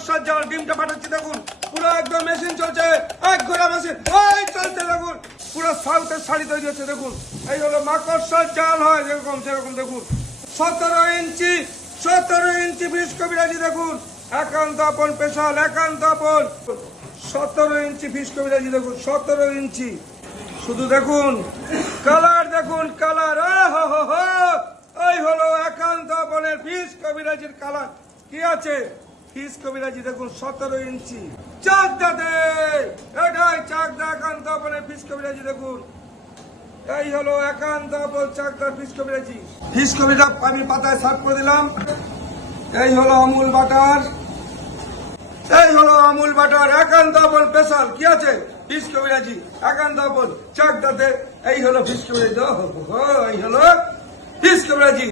মাকড়সার জাল ডিমটা ফাটাচ্ছি দেখুন, পুরো একদম মেশিন চলছে, এক ঘোড়া মেশিন ওই চলছে দেখুন, পুরো সাউথের শাড়ি তৈরি হচ্ছে দেখুন। এই হলো মাকড়সার জাল হয় যেরকম সেরকম দেখুন। 17 ইঞ্চি ফিস কবিরাজি দেখুন, একান্ত আপন স্পেশাল, একান্ত আপন 17 ইঞ্চি ফিস কবিরাজি দেখুন, 17 ইঞ্চি। শুধু দেখুন কালার, দেখুন কালার, এই হলো একান্ত আপনের ফিস কবিরাজির কালার। কি আছে ফিস কবিরাজি দেখুন, 17 ইঞ্চি চাকদাতে, এটাই চাকদা একান্ত আপনের ফিস কবিরাজি দেখুন। এই হলো একান্ত আপন চাকদার ফিস কবিরাজি। ফিস কবিরা আমি পাতায় সার্ভ করে দিলাম। এই হলো আমুল বাটার, এই হলো আমুল বাটার একান্ত আপন স্পেশাল। কি আছে ফিস কবিরাজি একান্ত আপন চাকদাতে, এই হলো ফিস কবিরাজি, এই হলো ফিস কবিরাজি।